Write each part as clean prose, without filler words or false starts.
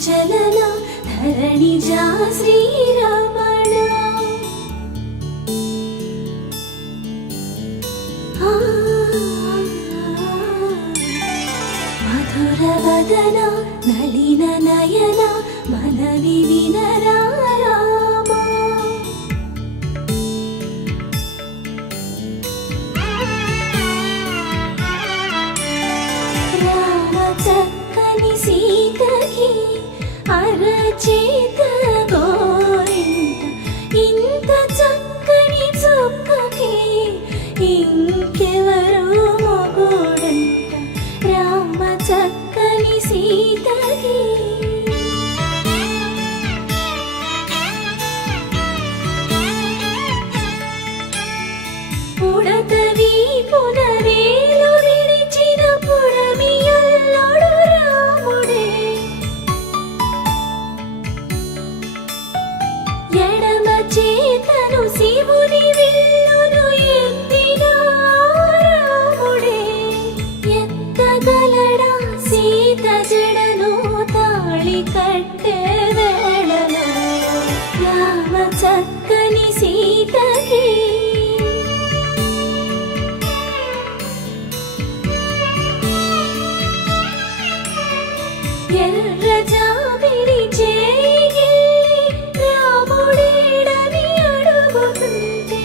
చలన ధరణిజా శ్రీరమణ మధుర వదన నలిన నయన మనవి వినరా సీతకి అరచేత గోరింట ఇంత చక్కని చుక్కకి ఇంకెవరో మొగుడంట రామ చక్కని సీతకి పుడతవి పునవేలు విడిచిన పుడమియల్లోడు ఎడమ చేతను శివుని విల్లును ఎత్తిన రాముడే ఎత్తగలడా సీత జడను తాళి కట్టే వేళలో రామ చక్కని సీతకి ఎర్ర జాబిలి చేయి రాముడేడని అడుగుతుంటే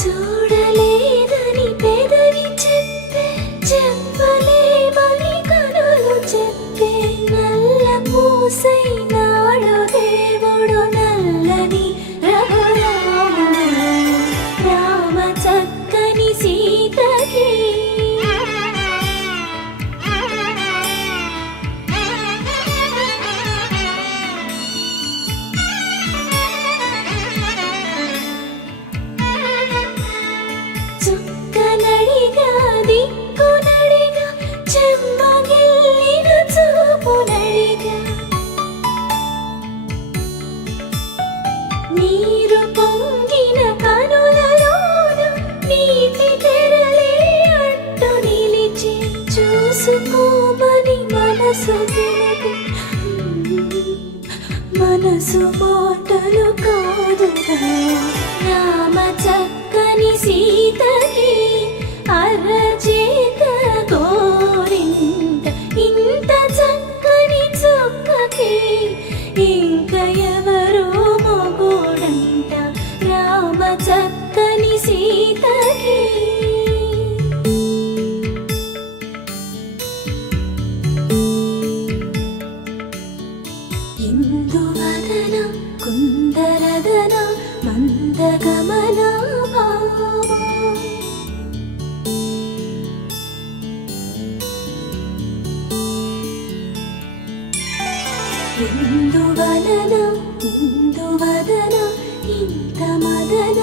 చూడలేదని పెదవి చెప్పే చెప్పలేమని కనులు చెప్పే నల్ల పూసై నాడు దేవుడు నల్లని రఘురాముడు రామ చక్కని సీతకి చుక్కనడిగా దిక్కునడిగా చెమ్మగిల్లిన చూపునడిగా నీరు పొంగిన కనులలోన నీటి తెరలే అడ్డు నిలిచి చూసుకోమని మనసు తెలిపి మనసు మాటలు కాదుగా రామ చక్కని సీతకి అరచేత గోరింట ఇంత చక్కని చుక్కకి ఇంక ఎవరో మొగుడంట రామ చక్కని సీతకి ఇందువదన కుందరదన మందగమన ఇందువదన ఇంత మదన